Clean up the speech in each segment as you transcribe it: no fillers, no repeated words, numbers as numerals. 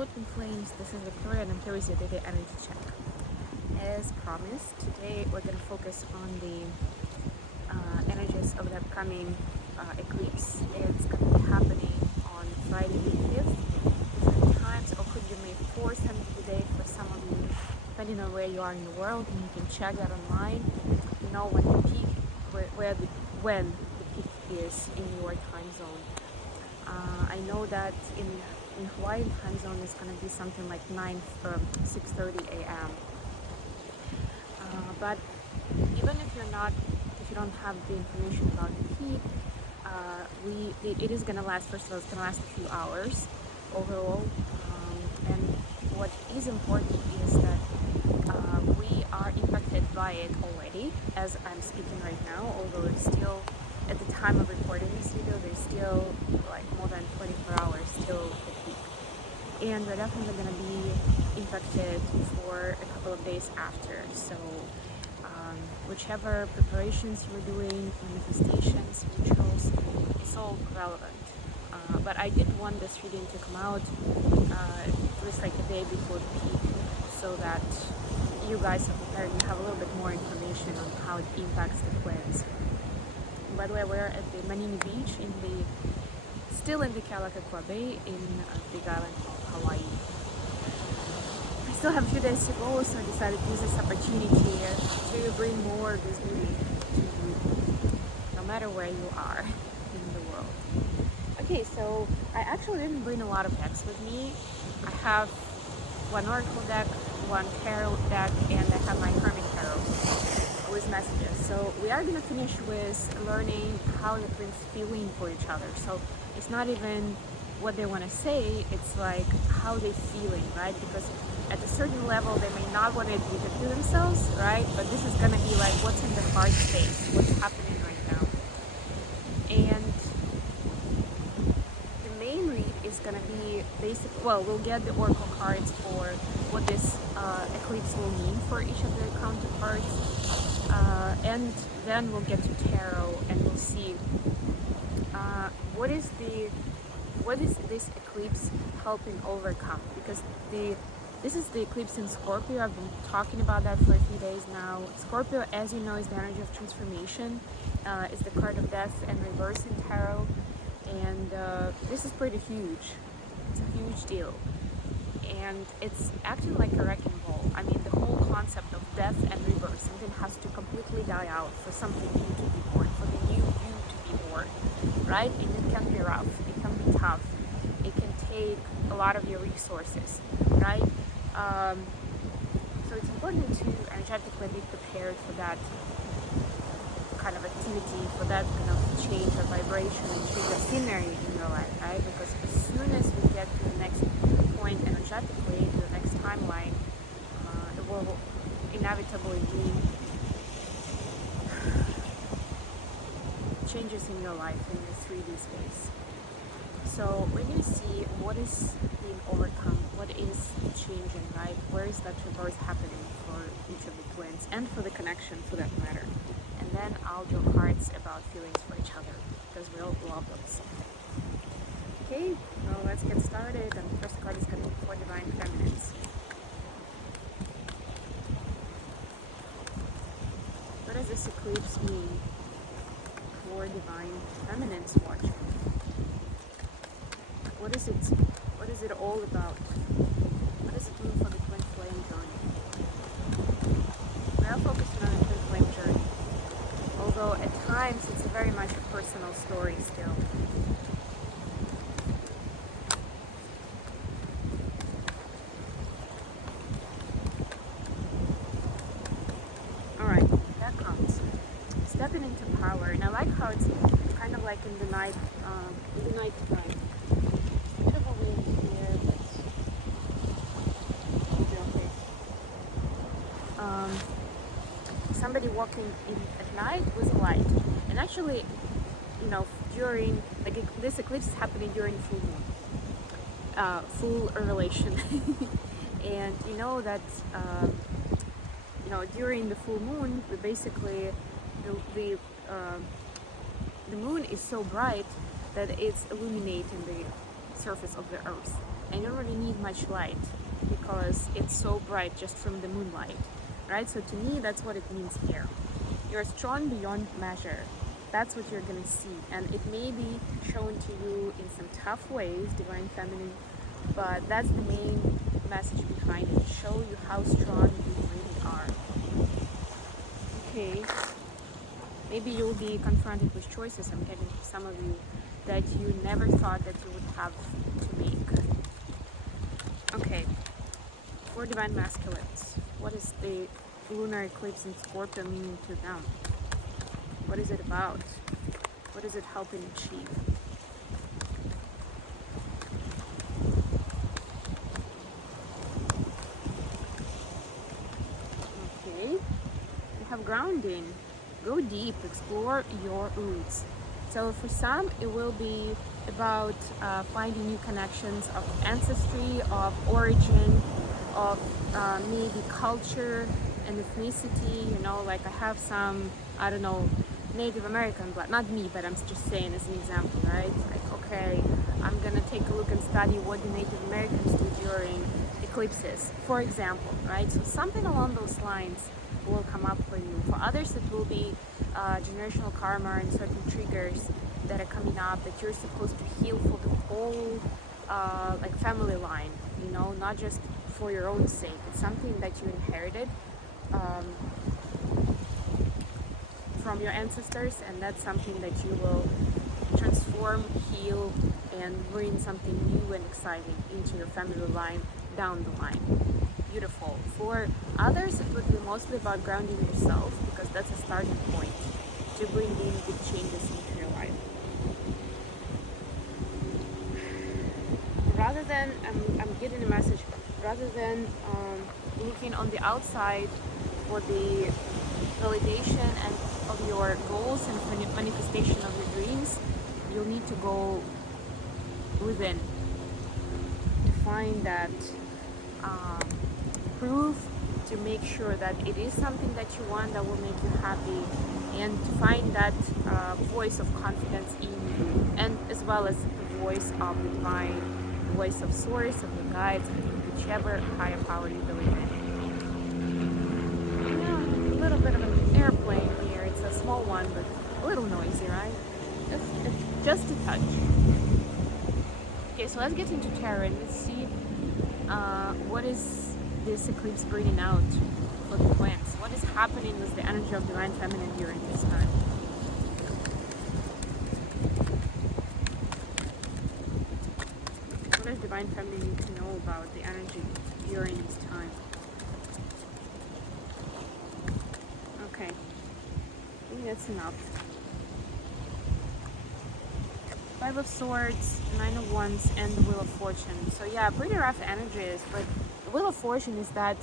Hello Twin Flames, this is Victoria and I'm here with your daily energy check. As promised, today we're going to focus on the energies of the upcoming eclipse. It's going to be happening on Friday the 5th, different times, or could be May 4th and the day for some of you, depending on where you are in the world, and you can check that online. You know when the peak, when the peak is in your time zone. I know that in Hawaiian time zone is going to be something like 6:30 a.m. But even if you don't have the information about the peak, it is going to last. First of all, it's going to last a few hours overall. And what is important is that we are impacted by it already, as I'm speaking right now. Although it's still, at the time of recording this video, there's still like more than 24 hours till the peak. And we're definitely going to be impacted for a couple of days after. So whichever preparations you were doing, manifestations, rituals, it's all relevant. But I did want this reading to come out just like a day before the peak, so that you guys are prepared and have a little bit more information on how it impacts the twins. By the way, we're at the Manini Beach still in the Kalakaua Bay in Big Island of Hawaii. I still have a few days to go, so I decided to use this opportunity to bring more of this beauty to you, no matter where you are in the world. Okay, so I actually didn't bring a lot of decks with me. I have one oracle deck, one tarot deck, and I have my hermit tarot with messages. So we are going to finish with learning how the twins feeling for each other. So it's not even what they want to say, it's like how they feeling, right? Because at a certain level they may not want to admit it to themselves, right? But this is going to be like what's in the heart space, what's happening right now. And the main read is going to be basically, well, we'll get the oracle cards for what this eclipse will mean for each of their counterparts. And then we'll get to tarot and we'll see what is this eclipse helping overcome, because this is the eclipse in Scorpio. I've been talking about that for a few days now. Scorpio, as you know, is the energy of transformation. It's the card of death and reverse in tarot, and this is pretty huge. It's a huge deal, and it's acting like a wrecking ball. I mean, the whole concept of death and rebirth, something has to completely die out for something new to be born, for the new you to be born, right? And it can be rough, it can be tough, it can take a lot of your resources, right? So it's important to energetically be prepared for that kind of activity, for that kind of change of vibration and change of scenery in your life, right? Because as soon as we get to the next point energetically, to the next timeline, it will inevitably be changes in your life, in your 3D space. So we're going to see what is being overcome, what is changing, right? Where is that rebirth happening for each of the twins and for the connection for that matter. And then I'll draw cards about feelings for each other, because we all love them so. Okay, so let's get started. And the first card is going to be for Divine Feminines. What does this eclipse mean for Divine Feminines watching? What is it all about? What does it mean for the twin flame journey? We are focusing on the twin flame journey, although at times it's very much a personal story still. Alright, that comes. Stepping into power, and I like how it's kind of like in the night time. Bit of a wind here, but it'll be okay. Somebody walking in at night with a light, and actually, you know, during this eclipse is happening during full moon, full revelation, and you know that during the full moon, we basically the moon is so bright that it's illuminating the surface of the earth. and you don't really need much light because it's so bright just from the moonlight, right? So to me, that's what it means here. You're strong beyond measure. That's what you're gonna see, and it may be shown to you in some tough ways, divine feminine, but that's the main message behind it, to show you how strong you really are. Okay, maybe you'll be confronted with choices, I'm getting to some of you, that you never thought that you would have to make. Okay, for divine masculines, what is the lunar eclipse in Scorpio meaning to them? What is it about? What is it helping achieve? Okay, we have grounding. Go deep, explore your roots. So for some, it will be about finding new connections of ancestry, of origin, of maybe culture and ethnicity. You know, like I have some, I don't know, Native American blood, not me, but I'm just saying as an example, right? Like, okay, I'm gonna take a look and study what the Native Americans do during eclipses, for example, right? So something along those lines will come up for you. For others, it will be generational karma and certain triggers that are coming up that you're supposed to heal for the whole like family line, you know, not just for your own sake. It's something that you inherited from your ancestors, and that's something that you will transform, heal, and bring something new and exciting into your family line down the line. Beautiful. For others, it would be mostly about grounding yourself, because that's a starting point to bring in big changes into your life. Rather than, I'm getting a message, rather than looking on the outside for the validation and of your goals and manifestation of your dreams, you'll need to go within to find that proof, to make sure that it is something that you want, that will make you happy, and to find that voice of confidence in you, and as well as the voice of the divine, the voice of source, of your guides, whichever higher power you believe in. Yeah, a little bit of an airplane here. It's a small one, but a little noisy, right? Just a touch. Okay, so let's get into tarot and let's see what is this eclipse bringing out for the twins. What is happening with the energy of divine feminine during this time? What does divine feminine need to know about the energy during this time? Okay, I think that's enough. Five of Swords, Nine of Wands, and the Wheel of Fortune. So yeah, pretty rough energies, but the Wheel of Fortune is that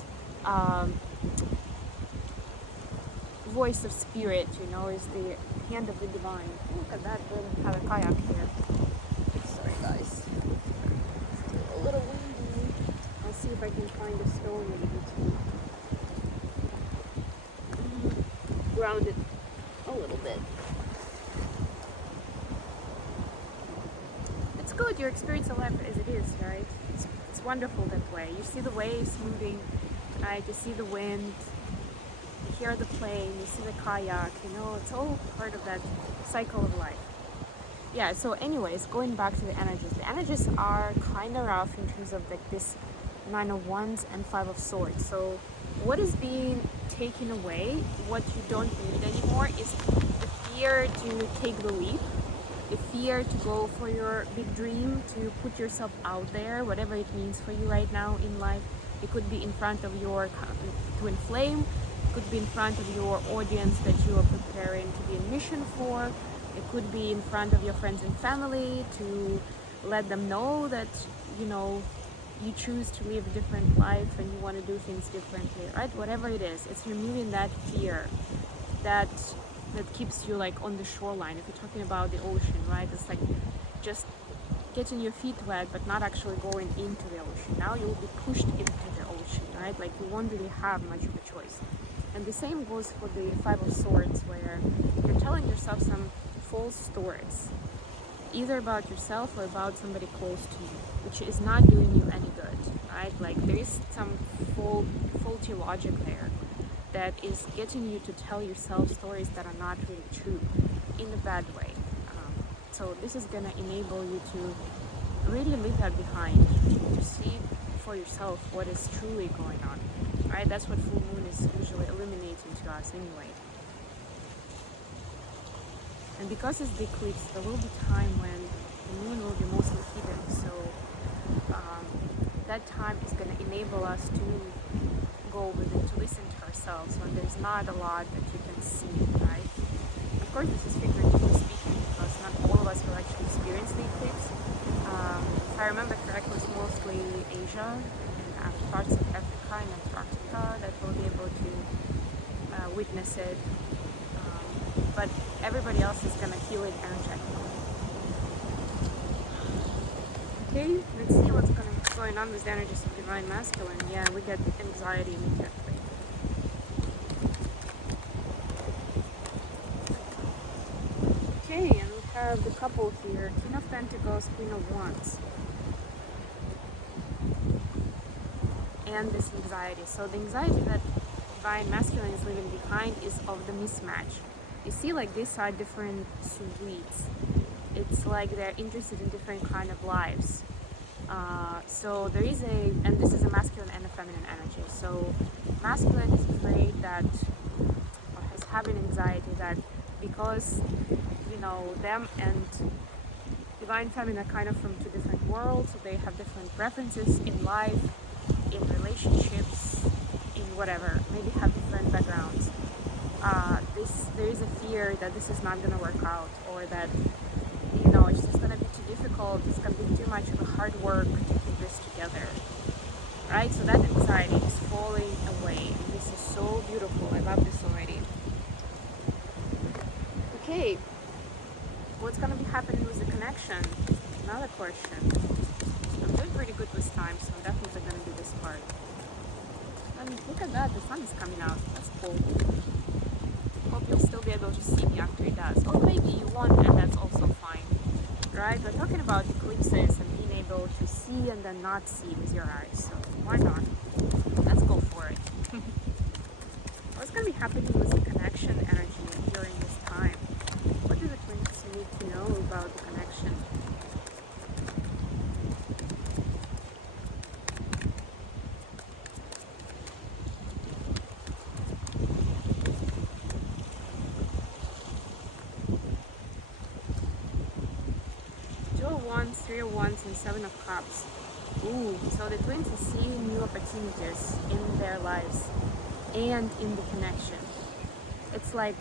voice of spirit, you know, is the hand of the divine. Look at that, we have a kayak here. Sorry guys, it's a little windy. I'll see if I can find a stone maybe to ground it a little bit. It's good, your experience of life as it is, right? It's wonderful that way. You see the waves moving, right? You see the wind, you hear the plane, you see the kayak, you know, it's all part of that cycle of life. Yeah, so anyways, going back to the energies are kind of rough in terms of like this Nine of Wands and Five of Swords. So what is being taken away, what you don't need anymore, is the fear to take the leap, the fear to go for your big dream, to put yourself out there, whatever it means for you right now in life. It could be in front of your twin flame, it could be in front of your audience that you are preparing to be in mission for, it could be in front of your friends and family to let them know that, you know, you choose to live a different life and you want to do things differently, right? Whatever it is, it's removing that fear that keeps you like on the shoreline. If you're talking about the ocean, right? It's like just getting your feet wet but not actually going into the ocean. Now you'll be pushed into the ocean, right? Like you won't really have much of a choice. And the same goes for the Five of Swords, where you're telling yourself some false stories. either about yourself or about somebody close to you, which is not doing you any good, right? Like there is some faulty logic there that is getting you to tell yourself stories that are not really true in a bad way. So this is gonna enable you to really leave that behind, to see for yourself what is truly going on, right? That's what full moon is usually illuminating to us anyway. And because it's the eclipse, there will be time when the moon will be mostly hidden, so that time is going to enable us to go within, to listen to ourselves when there's not a lot that you can see, right? Of course, this is figuratively speaking, because not all of us will actually experience the eclipse. If I remember correctly, it's mostly Asia and parts of Africa and Antarctica that will be able to witness it. But everybody else is going to feel it energetically. Okay, let's see what's going on with the energies of Divine Masculine. Yeah, we get anxiety immediately. Okay, and we have the couple here, King of Pentacles, Queen of Wands. And this anxiety. So the anxiety that Divine Masculine is leaving behind is of the mismatch. You see, like, these are different suites. It's like they're interested in different kind of lives. So there is and this is a masculine and a feminine energy. So masculine is afraid that, or is having anxiety that because, you know, them and Divine Feminine are kind of from two different worlds. So they have different preferences in life, in relationships, in whatever, maybe have different backgrounds. There is a fear that this is not going to work out, or that, you know, it's just going to be too difficult, it's going to be too much of a hard work to keep this together, right? So that anxiety is falling away, and this is so beautiful. I love this already. Okay, what's going to be happening with the connection? Another question. I'm doing pretty good this time, so I'm definitely going to do this part. And look at that, the sun is coming out. That's cool. Hope you'll still be able to see me after it does. Or maybe you won't, and that's also fine. Right? We're talking about eclipses and being able to see and then not see with your eyes. So why not? Let's go for it. What's going to be happening with the connection energy during this time? What do the twins need to know about the connection? Wands, Three of Wands, and Seven of Cups. Ooh, so the twins are seeing new opportunities in their lives and in the connection. It's like,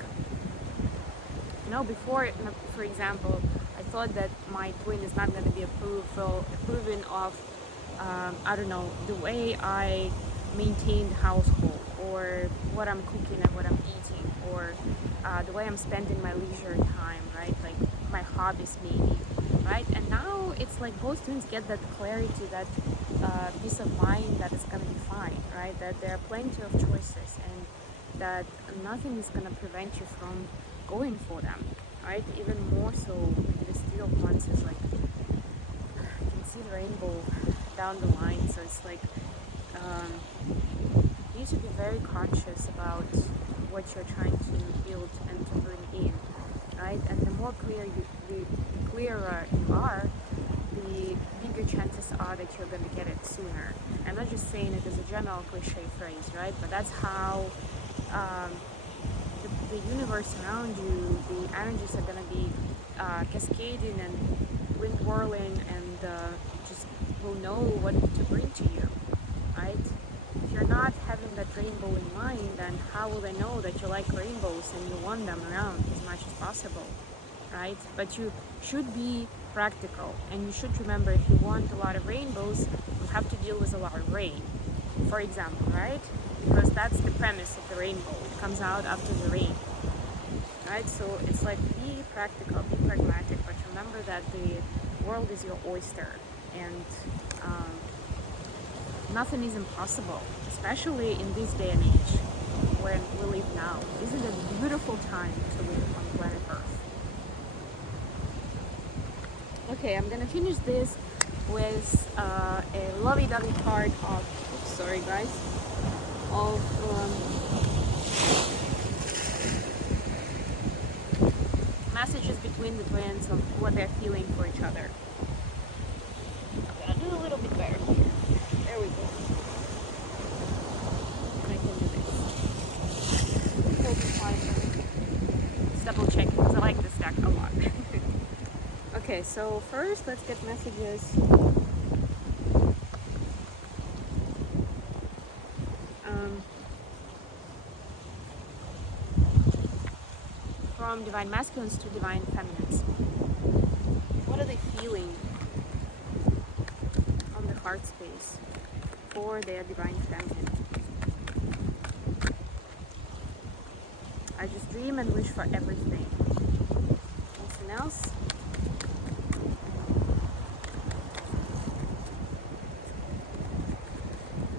you know, before, for example, I thought that my twin is not going to be approving of, I don't know, the way I maintain the household, or what I'm cooking and what I'm eating, or the way I'm spending my leisure time, right? Like my hobbies maybe. Right? And now it's like both twins get that clarity, that peace of mind that it's going to be fine, right? That there are plenty of choices and that nothing is going to prevent you from going for them, right? Even more so, this Three of Wands is like, you can see the rainbow down the line. So it's like, you need to be very conscious about what you're trying to build and to bring in, right? And the more clearer you are, the bigger chances are that you're going to get it sooner. I'm not just saying it as a general cliche phrase, right? But that's how the universe around you, the energies are going to be cascading and wind whirling, and just will know what to bring to you, right? If you're not having that rainbow in mind, then how will they know that you like rainbows and you want them around as much as possible? Right? But you should be practical, and you should remember, if you want a lot of rainbows, you have to deal with a lot of rain, for example, right? Because that's the premise of the rainbow. It comes out after the rain, right? So it's like, be practical, be pragmatic, but remember that the world is your oyster, and nothing is impossible, especially in this day and age when we live now. Isn't it a beautiful time to live on planet Earth? Okay, I'm gonna finish this with a lovey-dovey card of, oops, sorry guys, of messages between the twins of what they're feeling for each other. I'm gonna do a little bit better here. There we go. And I can do this. Hope it's fine. Just double check because I like this deck a lot. Okay, so first let's get messages from divine masculines to divine feminines. What are they feeling on the heart space for their divine feminine? I just dream and wish for everything. Anything else?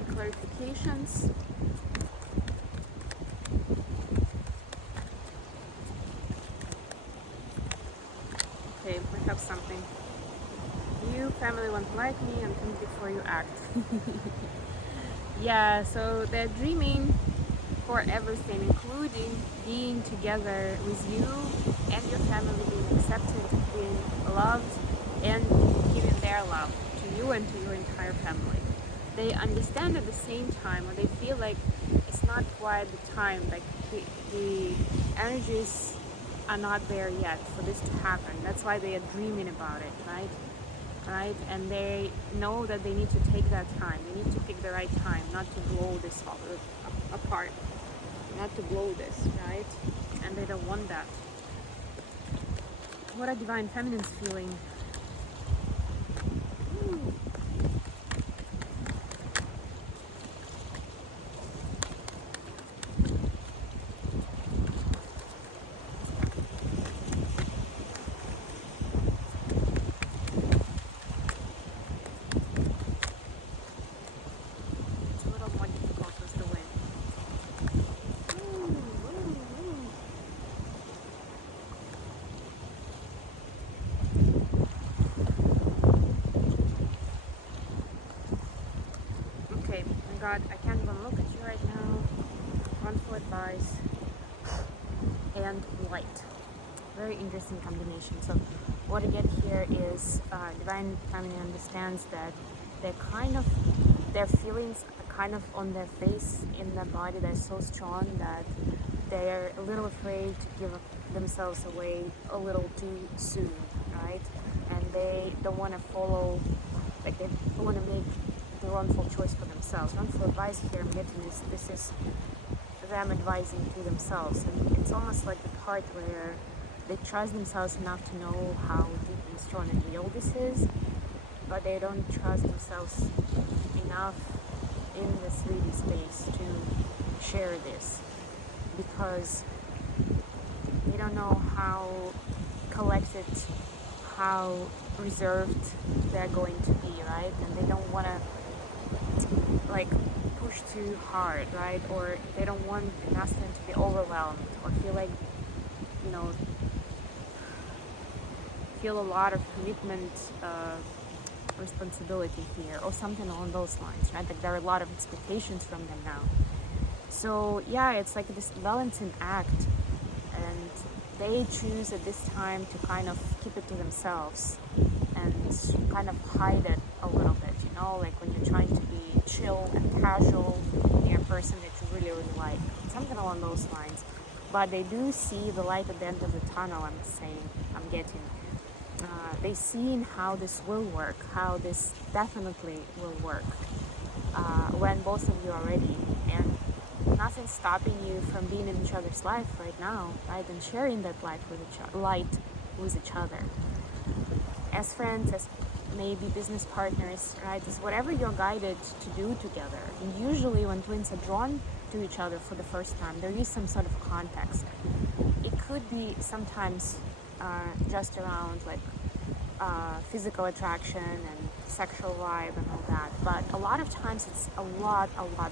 Clarifications. Okay, we have something. You, family, want to like me and think before you act. Yeah, so they're dreaming for everything, including being together with you and your family, being accepted, being loved, and giving their love to you and to your entire family. They understand at the same time, or they feel like it's not quite the time, like the energies are not there yet for this to happen. That's why they are dreaming about it, right? And they know that they need to take that time. They need to pick the right time, not to blow this all apart, not to blow this, right? And they don't want that. What are divine feminines feeling? God, I can't even look at you right now. One for advice and light. Very interesting combination. So what I get here is divine feminine understands that their feelings are kind of on their face, in their body. They're so strong that they're a little afraid to give themselves away a little too soon, right? And they don't want to follow, like they don't want to make the wrongful choice for themselves. Wrongful advice here I'm getting is this is them advising to themselves, and it's almost like the part where they trust themselves enough to know how deep and strong and real this is, but they don't trust themselves enough in the 3D space to share this, because they don't know how collected, how reserved they're going to be, right? And they don't want to like push too hard, right? Or they don't want the masculine to be overwhelmed or feel like, you know, feel a lot of commitment, responsibility here, or something along those lines, right? Like there are a lot of expectations from them now. So yeah, it's like this balancing act, and they choose at this time to kind of keep it to themselves and kind of hide it a little bit, you know, like when you're trying to be chill and casual near a person that you really, really like, something along those lines. But they do see the light at the end of the tunnel, I'm getting. They see how this will work, how this definitely will work when both of you are ready, and nothing's stopping you from being in each other's life right now, right? And sharing that light with each other, as friends, as maybe business partners, right? It's whatever you're guided to do together. And usually when twins are drawn to each other for the first time, there is some sort of context. It could be sometimes just around like physical attraction and sexual vibe and all that, but a lot of times it's a lot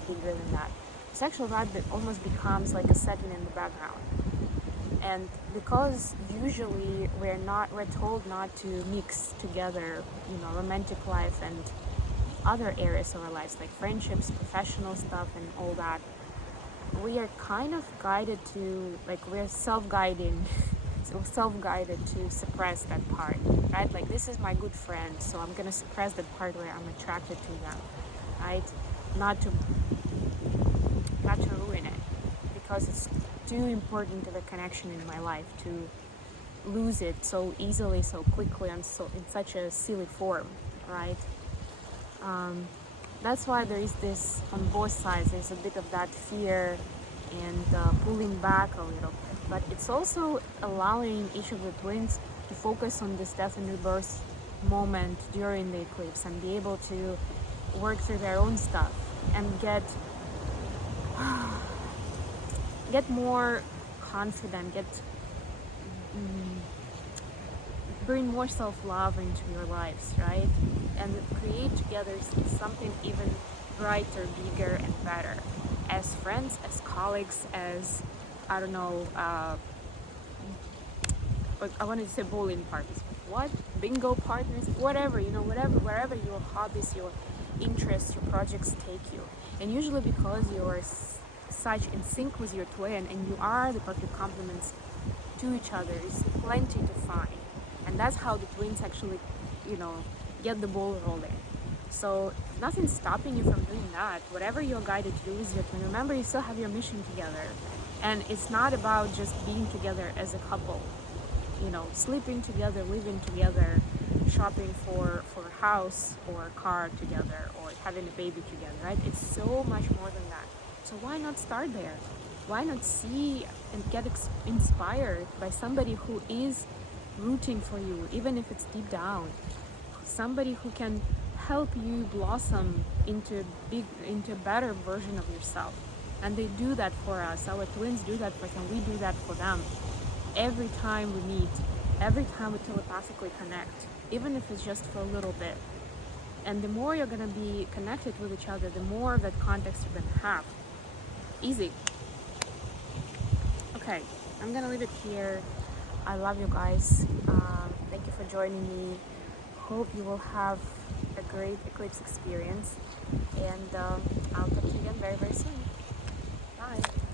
bigger than that. Sexual vibe that almost becomes like a setting in the background, And because usually we're told not to mix together, romantic life and other areas of our lives, like friendships, professional stuff, and all that, we are kind of guided to, like, we're self-guiding, so self-guided to suppress that part, right? Like, this is my good friend, so I'm gonna suppress that part where I'm attracted to them, right? Not to ruin it, because it's too important to the connection in my life to lose it so easily, so quickly, and so in such a silly form, right? That's why there is this on both sides. There's a bit of that fear and pulling back a little bit, but it's also allowing each of the twins to focus on this death and rebirth moment during the eclipse and be able to work through their own stuff and get more confident, bring more self-love into your lives, right? And create together something even brighter, bigger, and better. As friends, as colleagues, as, I don't know, but I wanted to say bowling partners. What? Bingo partners? Whatever, wherever your hobbies, your interests, your projects take you. And usually because you're such in sync with your twin and you are the perfect complements to each other, is plenty to find. And that's how the twins actually, get the ball rolling. So nothing's stopping you from doing that. Whatever you're guided to do with your twin, remember, you still have your mission together. And it's not about just being together as a couple, sleeping together, living together, shopping for a house or a car together, or having a baby together, right? It's so much more than that. So why not start there? Why not see and get inspired by somebody who is rooting for you, even if it's deep down? Somebody who can help you blossom into a better version of yourself. And they do that for us. Our twins do that for us, and we do that for them. Every time we meet, every time we telepathically connect, even if it's just for a little bit. And the more you're gonna be connected with each other, the more of that context you're gonna have. Easy. Okay, I'm gonna leave it here. I love you guys. Thank you for joining me. Hope you will have a great eclipse experience, and I'll talk to you again very, very soon. Bye.